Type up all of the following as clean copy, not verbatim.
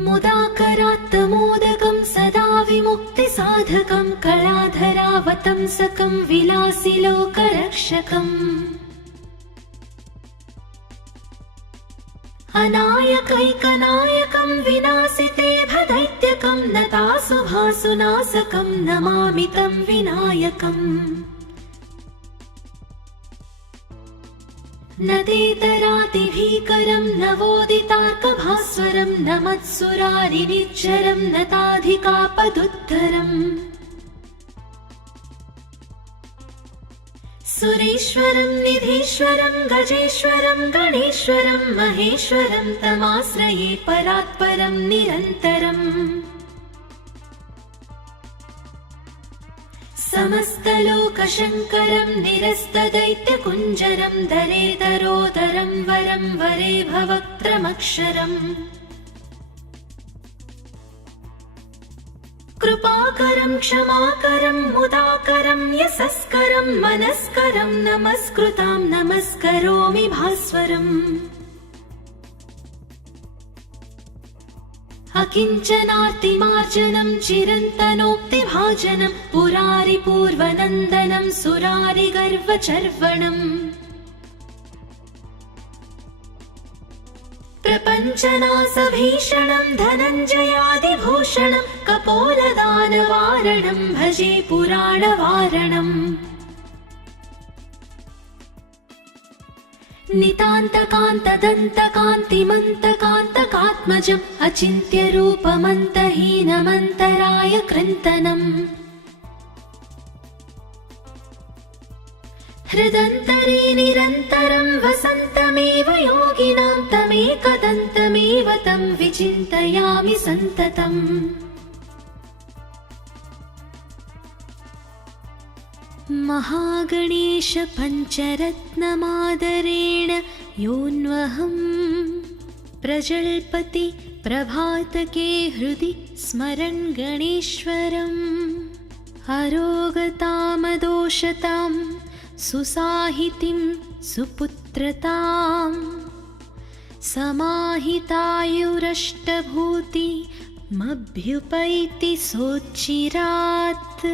मुदाकरात्तमोदकं सदा विमुक्तिसाधकं कलाधरावतंसकं विलासिलोकरक्षकम् अनायकैकनायकं विनाशिते भदैत्यकं नतासुभासुनाशकं नमामि तं विनायकम् नदेतरातिभीकरं नवोदितार्कभास्वरं नमत्सुरारिनिच्चरं नताधिकापदुद्धरम् सुरेश्वरं निधीश्वरं गजेश्वरं गणेश्वरं महेश्वरं तमाश्रये परात्परं निरन्तरम् समस्तलोकशङ्करं निरस्तदैत्यकुञ्जरं दरेदरोदरं वरं वरे भवक्त्रमक्षरम् कृपाकरं क्षमाकरं मुदाकरं यशस्करं मनस्करं नमस्कृतां नमस्करोमि भास्वरम् अकिञ्चनार्तिमार्जनं चिरन्तनोक्तिभाजनं पुरारिपूर्वनन्दनं सुरारिगर्वचर्वणम् प्रपञ्चनाशभीषणं धनञ्जयादिभूषणं कपोलदानवारणं भजे पुराणवारणम् नितान्तकान्तदन्तकान्तिमन्तकान्तकात्मजम् अचिन्त्यरूपमन्तहीनमन्तराय कृन्तनम् हृदन्तरे निरन्तरं वसन्तमेव योगिनां तमेकदन्तमेव तं विचिन्तयामि सन्ततम् महागणेश पञ्चरत्नमादरेण योऽन्वहं प्रजल्पति प्रभातके हृदि स्मरन् गणेश्वरम् अरोगतामदोषतां सुसाहितिं सुपुत्रतां समाहितायुरष्टभूतिमभ्युपैति सोच्चिरात्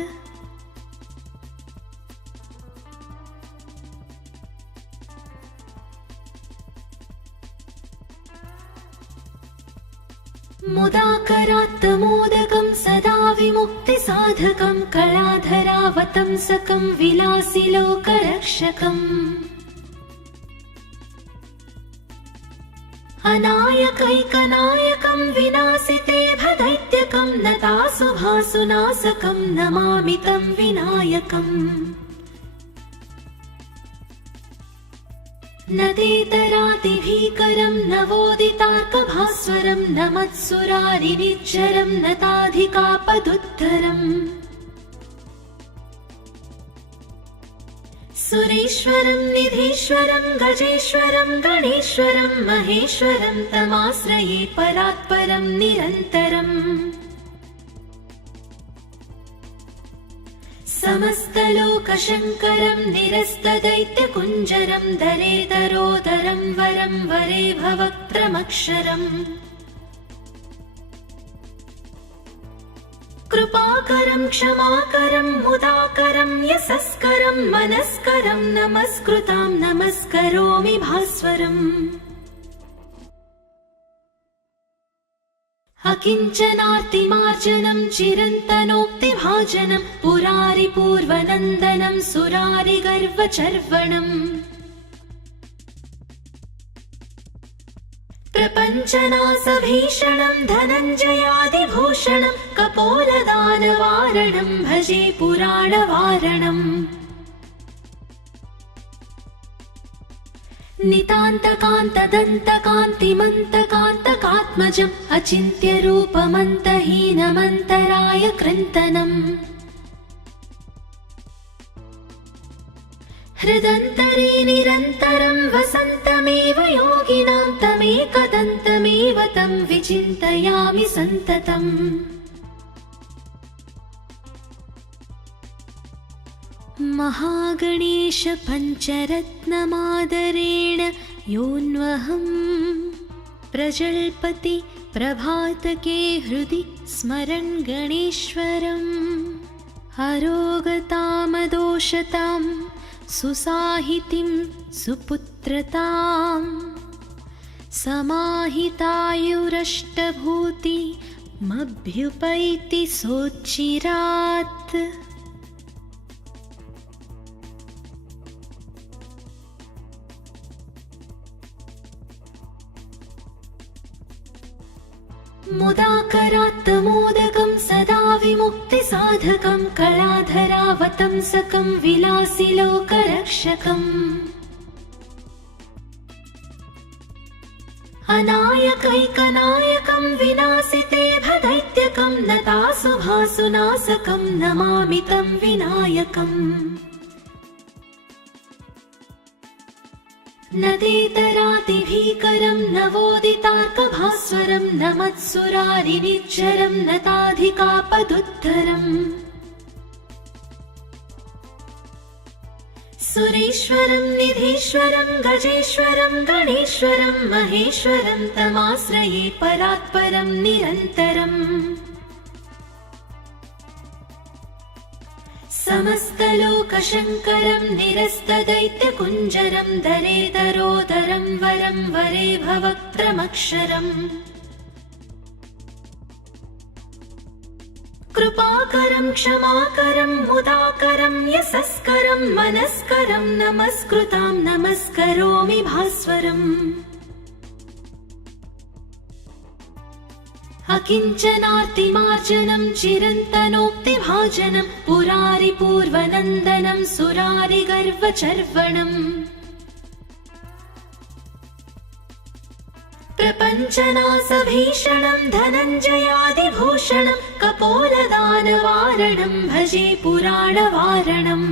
मुदाकरात्तमोदकं सदा विमुक्तिसाधकं कलाधरावतंसकं विलासिलोकरक्षकम् अनायकैकनायकं विनाशिते भदैत्यकं नतासुभासुनाशकं नमामि तं विनायकम् नदेतरातिभीकरं नवोदितार्कभास्वरं नमत्सुरारिनिच्चरं नताधिकापदुद्धरम् सुरेश्वरं निधीश्वरं गजेश्वरं गणेश्वरं महेश्वरं तमाश्रये परात्परं निरन्तरम् समस्तलोकशङ्करं निरस्तदैत्यकुञ्जरं दरेदरोदरं वरं वरे भवक्त्रमक्षरम् कृपाकरं क्षमाकरं मुदाकरं यशस्करं मनस्करं नमस्कृतां नमस्करोमि भास्वरम् अकिञ्चनार्तिमार्जनं चिरन्तनोक्तिभाजनं पुरारिपूर्वनन्दनं सुरारिगर्वचर्वणम् प्रपञ्चनाशभीषणं धनञ्जयादिभूषणं कपोलदानवारणं भजे पुराणवारणम् नितान्तकान्तदन्तकान्तिमन्तकान्तकात्मजम् अचिन्त्यरूपमन्तहीनमन्तराय कृन्तनम् हृदन्तरे निरन्तरं वसन्तमेव योगिनां तमेकदन्तमेव तं विचिन्तयामि सन्ततम् महागणेश पञ्चरत्नमादरेण योऽन्वहं प्रजल्पति प्रभातके हृदि स्मरन् गणेश्वरम् अरोगतामदोषतां सुसाहितिं सुपुत्रताम् समाहितायुरष्टभूतिमभ्युपैति सोच्चिरात् मुदाकरात्तमोदकं सदा विमुक्तिसाधकं कलाधरावतंसकं विलासिलोकरक्षकम् अनायकैकनायकं विनाशिते भदैत्यकं नतासुभासुनाशकं नमामि तं विनायकम् नदेतरातिभीकरं नवोदितार्कभास्वरं नमत्सुरारिनिच्चरं नताधिकापदुत्तरम् सुरेश्वरं निधीश्वरं गजेश्वरं गणेश्वरं महेश्वरं तमाश्रये परात्परं निरन्तरम् समस्तलोकशङ्करं निरस्तदैत्यकुञ्जरं दरेदरोदरं वरं वरे भवक्त्रमक्षरम् कृपाकरं क्षमाकरं मुदाकरं यशस्करं मनस्करं नमस्कृतां नमस्करोमि भास्वरम् अकिञ्चनार्तिमार्जनं चिरन्तनोक्तिभाजनं पुरारिपूर्वनन्दनं सुरारिगर्वचर्वणम् प्रपञ्चनाशभीषणं धनञ्जयादिभूषणं कपोलदानवारणं भजे पुराणवारणम्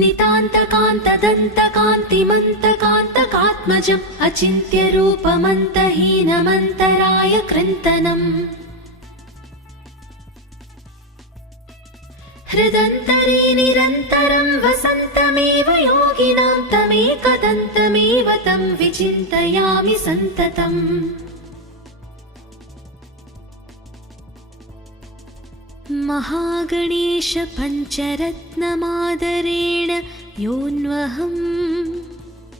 नितान्तकान्तदन्तकान्तिमन्तकान्तकात्मजम् अचिन्त्यरूपमन्तहीनमन्तराय कृन्तनम् हृदन्तरे निरन्तरं वसन्तमेव योगिनां तमेकदन्तमेव तं विचिन्तयामि सन्ततम् महागणेश पञ्चरत्नमादरेण योऽन्वहं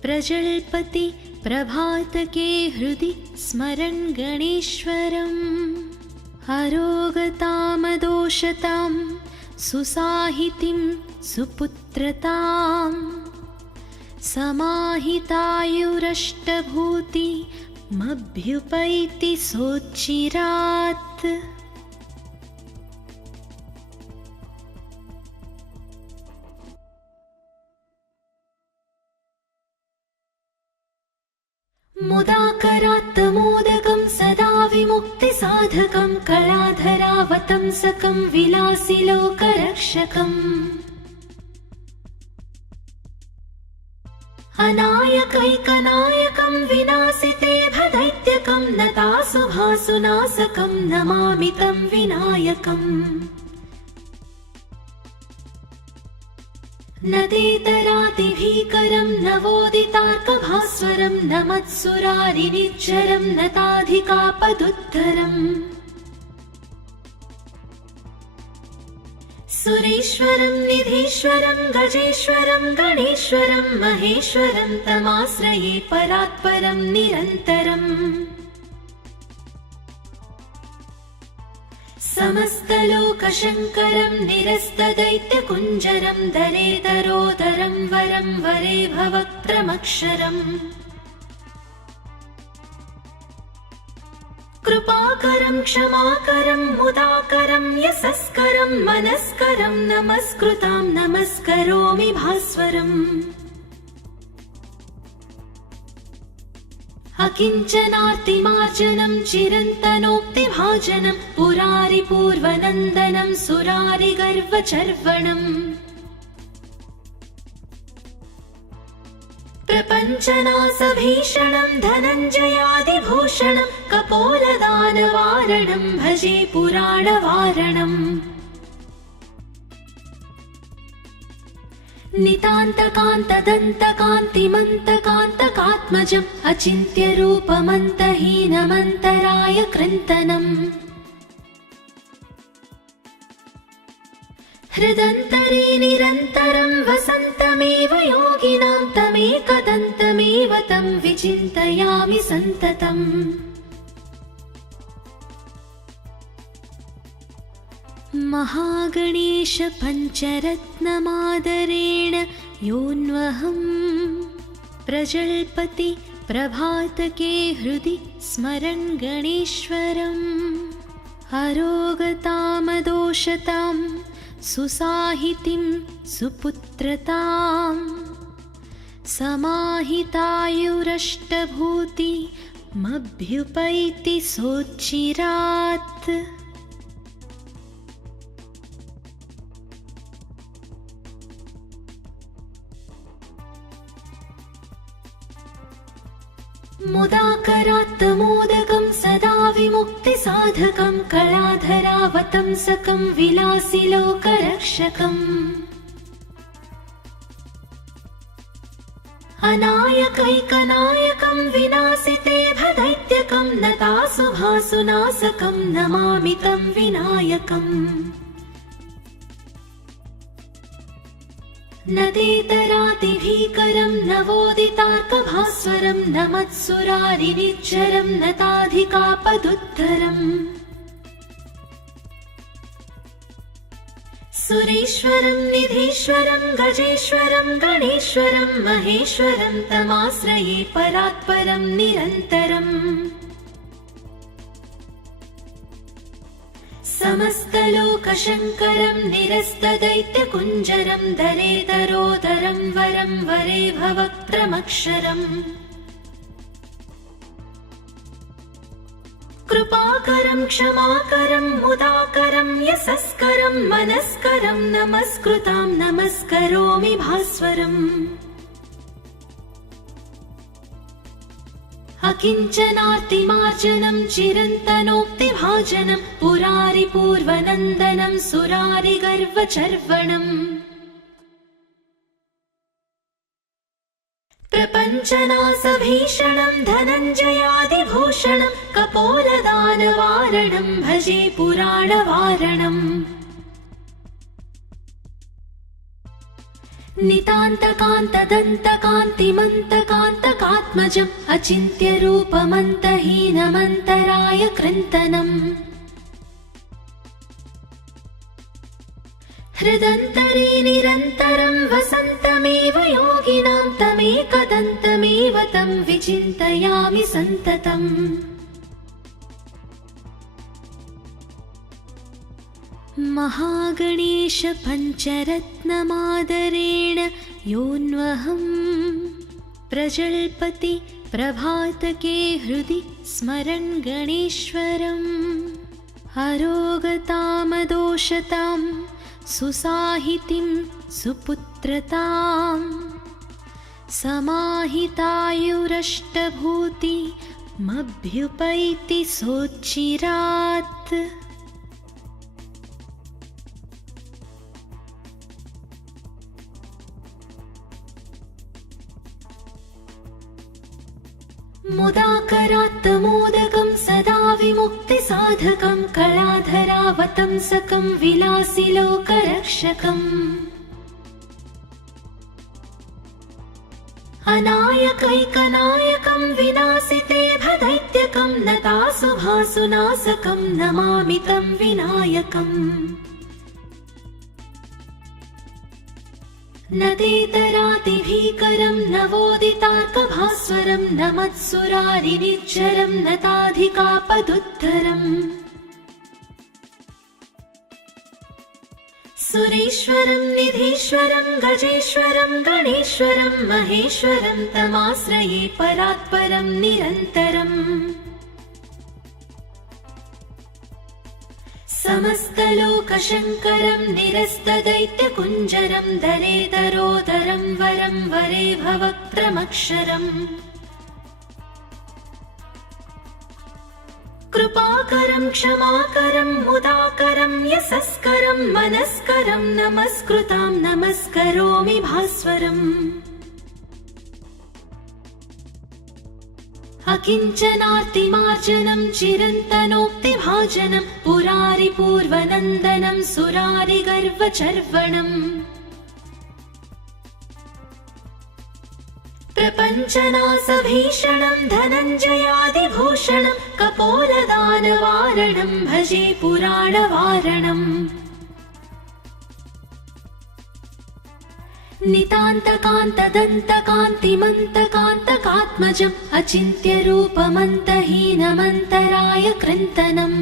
प्रजल्पति प्रभातके हृदि स्मरन् गणेश्वरम् अरोगतामदोषतां सुसाहितिं सुपुत्रताम् समाहितायुरष्टभूतिमभ्युपैति सोच्चिरात् मुदाकरात्तमोदकं सदा विमुक्तिसाधकं कलाधरावतंसकं विलासिलोकरक्षकम् अनायकैकनायकं विनाशिते भदैत्यकं नतासुभासुनाशकं नमामि तं विनायकम् नदेतरातिभीकरं नवोदितार्कभास्वरं नमत्सुरारिनिच्चरं नताधिकापदुत्तरम् सुरेश्वरं निधीश्वरं गजेश्वरं गणेश्वरं महेश्वरं तमाश्रये परात्परं निरन्तरम् समस्तलोकशङ्करं निरस्तदैत्यकुञ्जरं दरेदरोदरं वरं वरे भवक्त्रमक्षरम् कृपाकरं क्षमाकरं मुदाकरं यशस्करं मनस्करं नमस्कृतां नमस्करोमि भास्वरम् अकिञ्चनार्तिमार्जनं चिरन्तनोक्तिभाजनं पुरारिपूर्वनन्दनं सुरारिगर्वचर्वणम् प्रपञ्चनाशभीषणं धनञ्जयादिभूषणं कपोलदानवारणं भजे पुराणवारणम् नितान्तकान्तदन्तकान्तिमन्तकान्तकात्मजम् अचिन्त्यरूपमन्तहीनमन्तराय कृन्तनम् हृदन्तरे निरन्तरं वसन्तमेव योगिनां तमेकदन्तमेव तं विचिन्तयामि सन्ततम् महागणेश पञ्चरत्नमादरेण योऽन्वहं प्रजल्पति प्रभातके हृदि स्मरन् गणेश्वरम् अरोगतामदोषतां सुसाहितिं सुपुत्रतां समाहितायुरष्टभूतिमभ्युपैति सोच्चिरात् मुदाकरात्तमोदकं सदा विमुक्तिसाधकं कलाधरावतंसकं विलासिलोकरक्षकम् अनायकैकनायकं विनाशिते भदैत्यकं नतासुभासुनाशकं नमामि तं विनायकम् नदेतरातिभीकरं नवोदितार्कभास्वरं नमत्सुरारिनिच्चरं नताधिकापदुद्धरम् सुरेश्वरं निधीश्वरं गजेश्वरं गणेश्वरं महेश्वरं तमाश्रये परात्परं निरन्तरम् समस्तलोकशङ्करं निरस्तदैत्यकुञ्जरं दरेदरोदरं वरं वरे भवक्त्रमक्षरम् कृपाकरं क्षमाकरं मुदाकरं यशस्करं मनस्करं नमस्कृतां नमस्करोमि भास्वरम् अकिञ्चनार्तिमार्जनं चिरन्तनोक्तिभाजनं पुरारिपूर्वनन्दनं सुरारिगर्वचर्वणम् प्रपञ्चनाशभीषणं धनञ्जयादिभूषणं कपोलदानवारणं भजे पुराणवारणम् नितान्तकान्तदन्तकान्तिमन्तकान्तकात्मजम् अचिन्त्यरूपमन्तहीनमन्तराय कृन्तनम् हृदन्तरे निरन्तरं वसन्तमेव योगिनां तमेकदन्तमेव तं विचिन्तयामि सन्ततम् महागणेश पञ्चरत्नमादरेण योऽन्वहं प्रजल्पति प्रभातके हृदि स्मरन् गणेश्वरम् अरोगतामदोषतां सुसाहितिं सुपुत्रतां समाहितायुरष्टभूतिमभ्युपैति सोच्चिरात् मुदाकरात्तमोदकं सदा विमुक्तिसाधकं कलाधरावतंसकं विलासिलोकरक्षकम् अनायकैकनायकं विनाशिते भदैत्यकं नतासुभासुनाशकं नमामि तं विनायकम् नदेतरातिभीकरं नवोदितार्कभास्वरं नमत्सुरारिनिच्चरं नताधिकापदुद्धरम् सुरेश्वरं निधीश्वरं गजेश्वरं गणेश्वरं महेश्वरं तमाश्रये परात्परं निरन्तरम् समस्तलोकशङ्करं निरस्तदैत्यकुञ्जरं दरेदरोदरं वरं वरे भवक्त्रमक्षरम् कृपाकरं क्षमाकरं मुदाकरं यशस्करं मनस्करं नमस्कृतां नमस्करोमि भास्वरम् अकिञ्चनार्तिमार्जनं चिरन्तनोक्तिभाजनं पुरारिपूर्वनन्दनं सुरारिगर्वचर्वणम् प्रपञ्चनासभीषणं धनञ्जयादिभूषणं कपोलदानवारणं भजे पुराणवारणम् नितान्तकान्तदन्तकान्तिमन्तकान्तकात्मजम् अचिन्त्यरूपमन्तहीनमन्तराय कृन्तनम्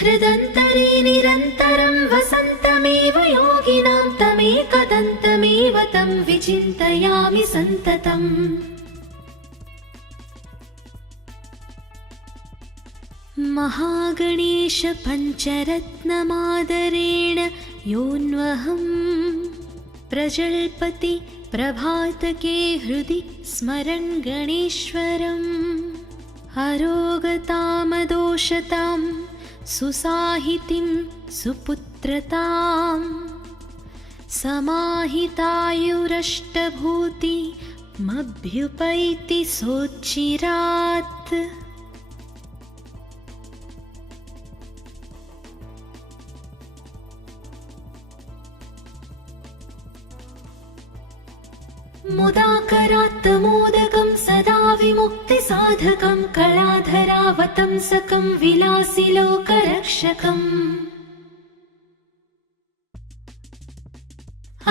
हृदन्तरे निरन्तरं वसन्तमेव योगिनां तमेकदन्तमेव तं विचिन्तयामि सन्ततम् महागणेश पञ्चरत्नमादरेण योऽन्वहं प्रजल्पति प्रभातके हृदि स्मरन् गणेश्वरम् अरोगतामदोषतां सुसाहितिं सुपुत्रतां समाहितायुरष्टभूतिमभ्युपैति सोच्चिरात् मुदाकरात्तमोदकं सदा विमुक्तिसाधकं कलाधरावतंसकं विलासिलोकरक्षकम्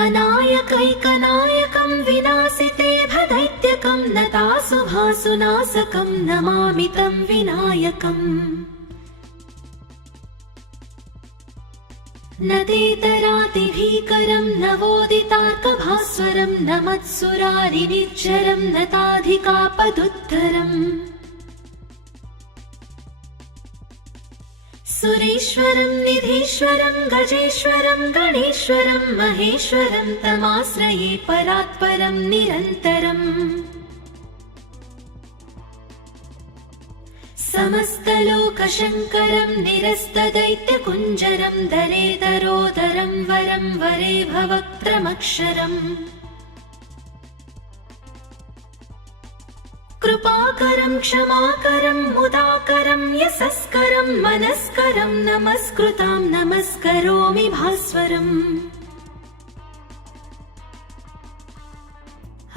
अनायकैकनायकं विनाशिते भदैत्यकं नतासुभासुनाशकं नमामि तं विनायकम् नतेतरातिभीकरं नवोदितार्कभास्वरं नमत्सुरारिनिच्चरं नताधिकापदुद्धरम् सुरेश्वरं निधीश्वरं गजेश्वरं गणेश्वरं महेश्वरं तमाश्रये परात्परं निरन्तरम् समस्तलोकशङ्करं निरस्तदैत्यकुञ्जरं दरेदरोदरं वरं वरे भवक्त्रमक्षरम् कृपाकरं क्षमाकरं मुदाकरं यशस्करं मनस्करं नमस्कृतां नमस्करोमि भास्वरम्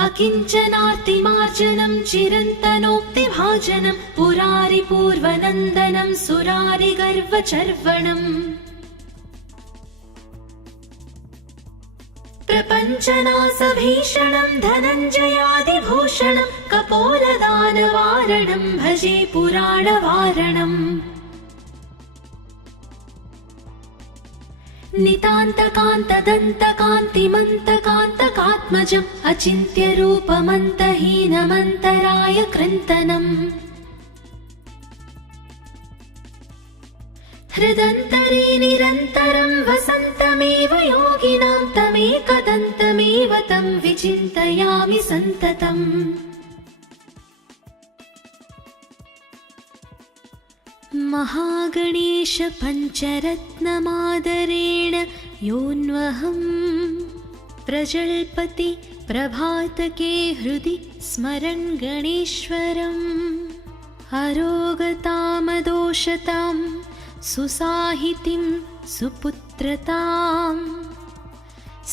अकिञ्चनार्तिमार्जनं चिरन्तनोक्तिभाजनं पुरारिपूर्वनन्दनं सुरारिगर्वचर्वणम् प्रपञ्चनासभीषणं धनञ्जयादिभूषणं कपोलदानवारणं भजे पुराणवारणम् नितान्तकान्तदन्तकान्तिमन्तकान्तकात्मजम् अचिन्त्यरूपमन्तहीनमन्तराय कृन्तनम् हृदन्तरे निरन्तरं वसन्तमेव योगिनां तमेकदन्तमेव तं विचिन्तयामि सन्ततम् महागणेश पञ्चरत्नमादरेण योऽन्वहं प्रजल्पति प्रभातके हृदि स्मरन् गणेश्वरम् अरोगतामदोषतां सुसाहितिं सुपुत्रतां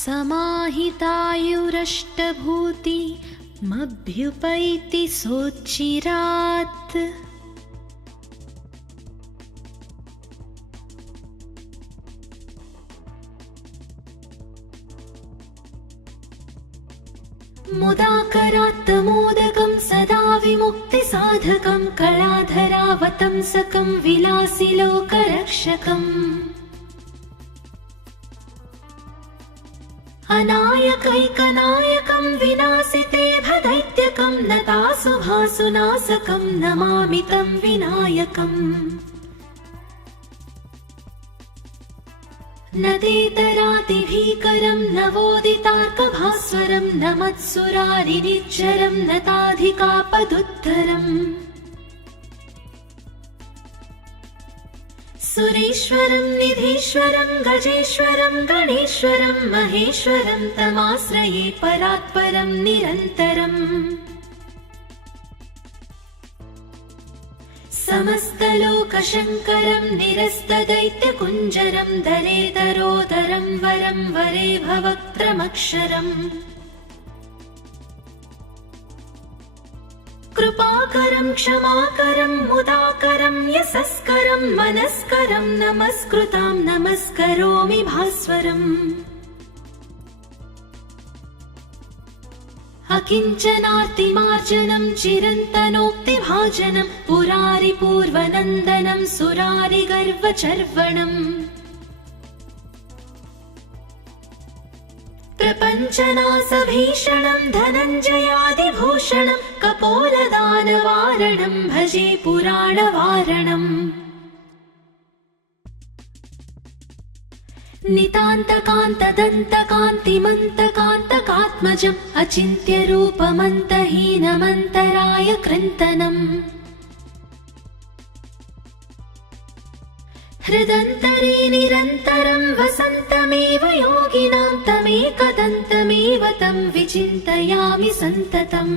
समाहितायुरष्टभूतिमभ्युपैति सोच्चिरात् मुदाकरात्तमोदकं सदा विमुक्तिसाधकं कलाधरावतंसकं विलासिलोकरक्षकम् अनायकैकनायकं विनाशिते भदैत्यकं नतासुभासुनाशकं नमामि तं विनायकम् नदेतरातिभीकरं नवोदितार्कभास्वरं नमत्सुरारिनिज्जरं नताधिकापदुत्तरम् सुरेश्वरं निधीश्वरं गजेश्वरं गणेश्वरं महेश्वरं तमाश्रये परात्परं निरन्तरम् समस्तलोकशङ्करं निरस्तदैत्यकुञ्जरं दरेदरोदरं वरं वरे भवक्त्रमक्षरम् कृपाकरं क्षमाकरं मुदाकरं यशस्करं मनस्करं नमस्कृतां नमस्करोमि भास्वरम् अकिञ्चनार्तिमार्जनं चिरन्तनोक्तिभाजनं पुरारिपूर्वनन्दनं सुरारिगर्वचर्वणम् प्रपञ्चनासभीषणं धनञ्जयादिभूषणं कपोलदानवारणं भजे पुराणवारणम् नितान्तकान्तदन्तकान्तिमन्तकान्तकात्मजम् अचिन्त्यरूपमन्तहीनमन्तराय कृन्तनम् हृदन्तरे निरन्तरं वसन्तमेव योगिनां तमेकदन्तमेव तं विचिन्तयामि सन्ततम्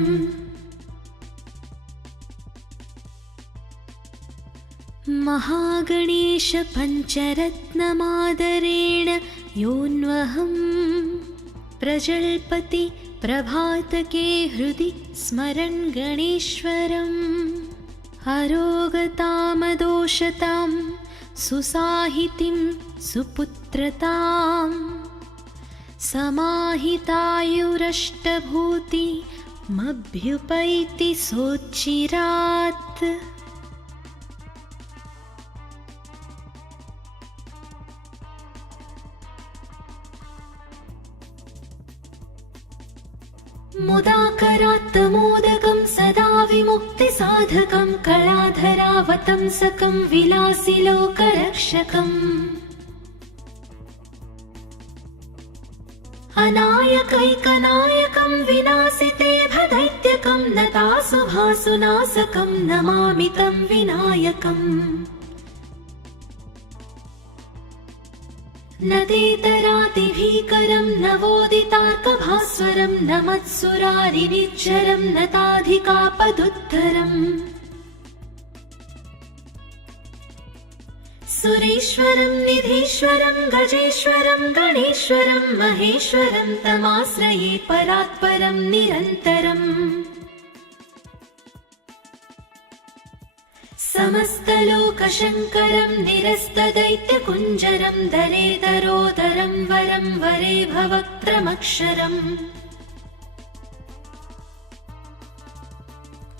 महागणेश पञ्चरत्नमादरेण योऽन्वहं प्रजल्पति प्रभातके हृदि स्मरन् गणेश्वरम् अरोगतामदोषतां सुसाहितिं सुपुत्रतां समाहितायुरष्टभूतिमभ्युपैति सोच्चिरात् मुदाकरात्तमोदकं सदा विमुक्तिसाधकं कलाधरावतंसकं विलासिलोकरक्षकम् अनायकैकनायकं विनाशिते भदैत्यकं नतासुभासुनाशकं नमामि तं विनायकम् नदेतरातिभीकरं नवोदितार्कभास्वरं नमत्सुरारिनिज्जरं नताधिकापदुत्तरम् सुरेश्वरं निधीश्वरं गजेश्वरं गणेश्वरं महेश्वरं तमाश्रये परात्परं निरन्तरम् समस्तलोकशङ्करं निरस्तदैत्यकुञ्जरं दरेदरोदरं वरं वरे भवक्त्रमक्षरम्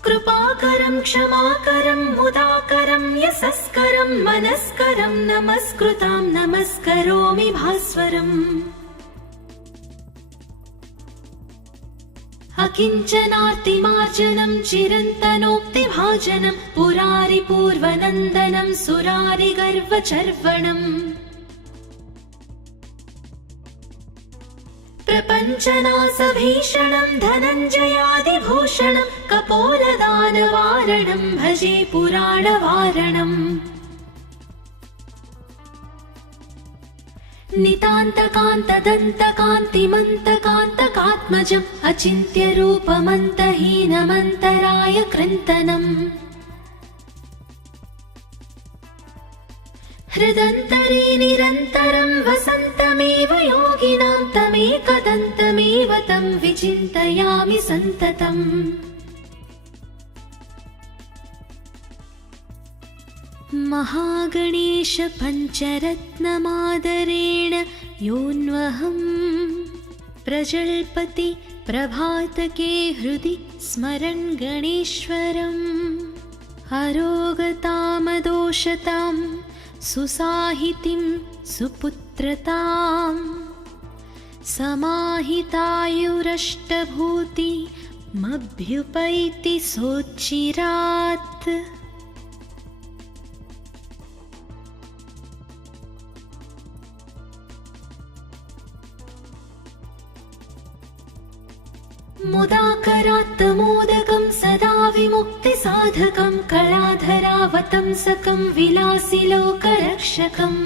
कृपाकरं क्षमाकरं मुदाकरं यशस्करं मनस्करं नमस्कृतां नमस्करोमि भास्वरम् अकिञ्चनार्तिमार्जनं चिरन्तनोक्तिभाजनं पुरारिपूर्वनन्दनं सुरारिगर्वचर्वणम् प्रपञ्चनासभीषणं धनञ्जयादिभूषणं कपोलदानवारणं भजे पुराणवारणम् नितान्तकान्तदन्तकान्तिमन्तकान्तकात्मजम् अचिन्त्यरूपमन्तहीनमन्तराय कृन्तनम् हृदन्तरे निरन्तरं वसन्तमेव योगिनां तमेकदन्तमेव तं विचिन्तयामि सन्ततम् महागणेश पञ्चरत्नमादरेण योऽन्वहं प्रजल्पति प्रभातके हृदि स्मरन् गणेश्वरम् अरोगतामदोषतां सुसाहितिं सुपुत्रतां समाहितायुरष्टभूतिमभ्युपैति सोच्चिरात् मुदाकरात्तमोदकं सदा विमुक्तिसाधकं कलाधरावतंसकं विलासिलोकरक्षकम्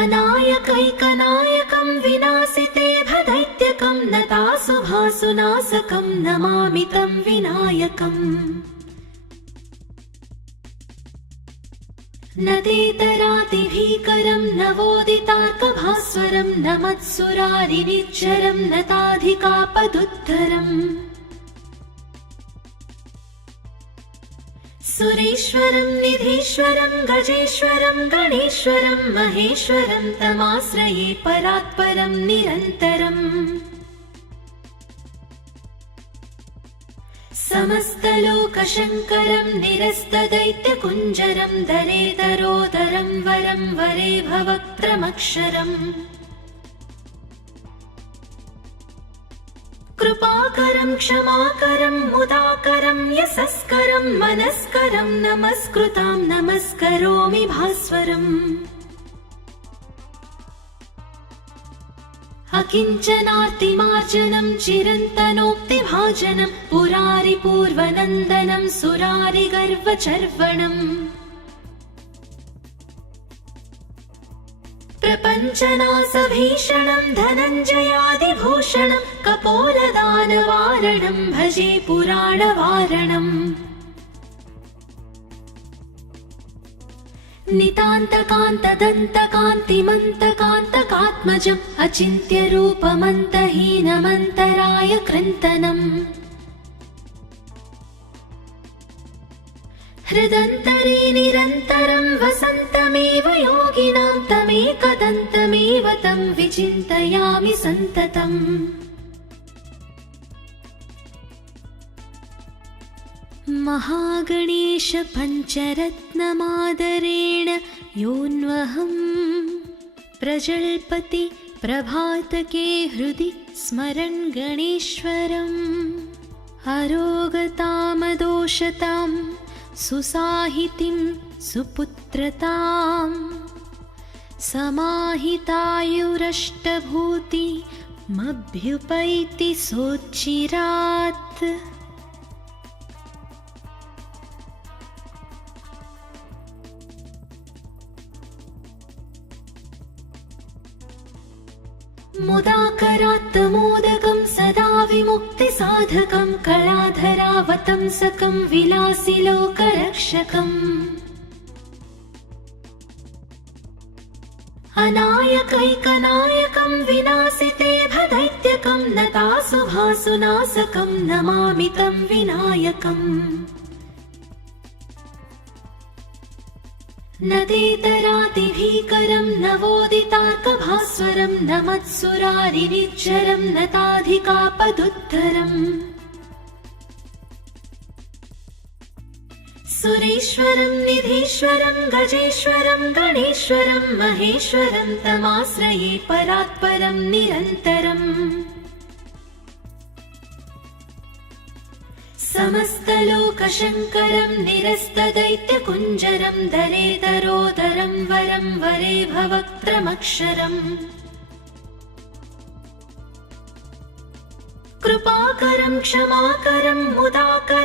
अनायकैकनायकं विनाशिते भदैत्यकं नतासुभासुनाशकं नमामि तं विनायकम् नदेतरातिभीकरं नवोदितार्कभास्वरं नमत्सुरारिनिच्चरं नताधिकापदुद्धरम् सुरेश्वरं निधीश्वरं गजेश्वरं गणेश्वरं महेश्वरं तमाश्रये परात्परं निरन्तरम् समस्तलोकशङ्करं निरस्तदैत्यकुञ्जरं दरेदरोदरं वरं वरे भवक्त्रमक्षरम् कृपाकरं क्षमाकरं मुदाकरं यशस्करं मनस्करं नमस्कृतां नमस्करोमि भास्वरम् अकिञ्चनार्तिमार्जनं चिरन्तनोक्तिभाजनं पुरारिपूर्वनन्दनं सुरारिगर्वचर्वणम् प्रपञ्चनाशभीषणं धनञ्जयादिभूषणं कपोलदानवारणं भजे पुराणवारणम् नितान्तकान्तदन्तकान्तिमन्तकान्तकात्मजम् अचिन्त्यरूपमन्तहीनमन्तराय कृन्तनम् हृदन्तरे निरन्तरं वसन्तमेव योगिनां तमेकदन्तमेव तं विचिन्तयामि सन्ततम् महागणेश पञ्चरत्नमादरेण योऽन्वहं प्रजल्पति प्रभातके हृदि स्मरन् गणेश्वरम् अरोगतामदोषतां सुसाहितिं सुपुत्रतां समाहितायुरष्टभूतिमभ्युपैति सोच्चिरात् मुदाकरात्तमोदकं सदा विमुक्तिसाधकं कलाधरावतंसकं विलासिलोकरक्षकम् अनायकैकनायकं विनाशिते भदैत्यकं नतासुभासुनाशकं नमामि तं विनायकम् नदेतरातिभीकरं नवोदितार्कभास्वरं नमत्सुरारिनिच्चरं नताधिकापदुद्धरम् सुरेश्वरं निधीश्वरं गजेश्वरं गणेश्वरं महेश्वरं तमाश्रये परात्परं निरन्तरम् समस्तलोकशङ्करं निरस्तदैत्यकुञ्जरं दरेदरोदरं वरं वरे भवक्त्रमक्षरम् कृपाकरं क्षमाकरं मुदाकरं